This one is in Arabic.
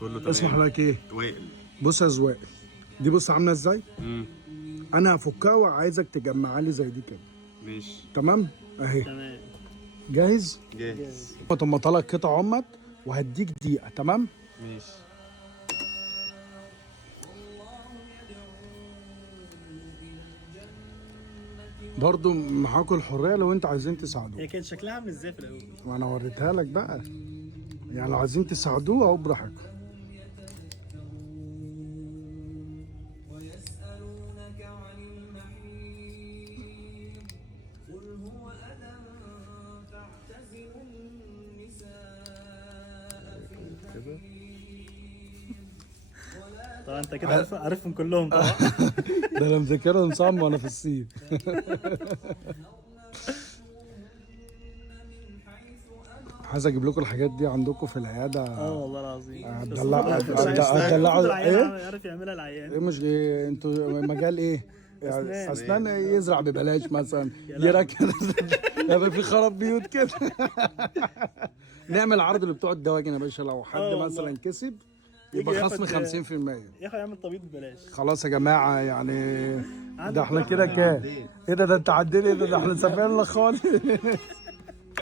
كله تمام. اسم حضرتك ايه؟ وائل. بص يا زوائل، دي بص عامله ازاي؟ انا هفكها وعايزك تجمعها لي زي دي كده. ماشي تمام؟ اهي. تمام. جاهز؟ جاهز. طب طلع قطع عمت وهديك دقيقه. تمام؟ ماشي. برضو معاكم الحريه لو انتوا عايزين تساعدوه. هي كانت شكلها عامل ازاي في الاول؟ وانا وريتها لك بقى، يعني لو عايزين تساعدوه اهو براحتكم. طبعا انت كده عارفهم كلهم طبعا. ده انا مذاكرهم صم وانا في الصين. عايز اجيب لكم الحاجات دي عندكم في العياده. والله العظيم. هتدلعوا ايه؟ يعرف يعملها العيان. ايه مش إيه انتوا مجال ايه؟ يعني اسنان يزرع ببلاش مثلا، لا. يركز. يبقى في خراب بيوت كده. نعمل عرض اللي بتوع الدواجن يا باشا، لو حد والله. مثلا كسب يجي يبقى ياخد- خصم 50%. يا اخي يعمل طبيب ببلاش. خلاص يا جماعه يعني عندك ده احنا كده واحد كام؟ عديت. ايه ده انت عديت؟ ايه ده احنا سافرنا خالص.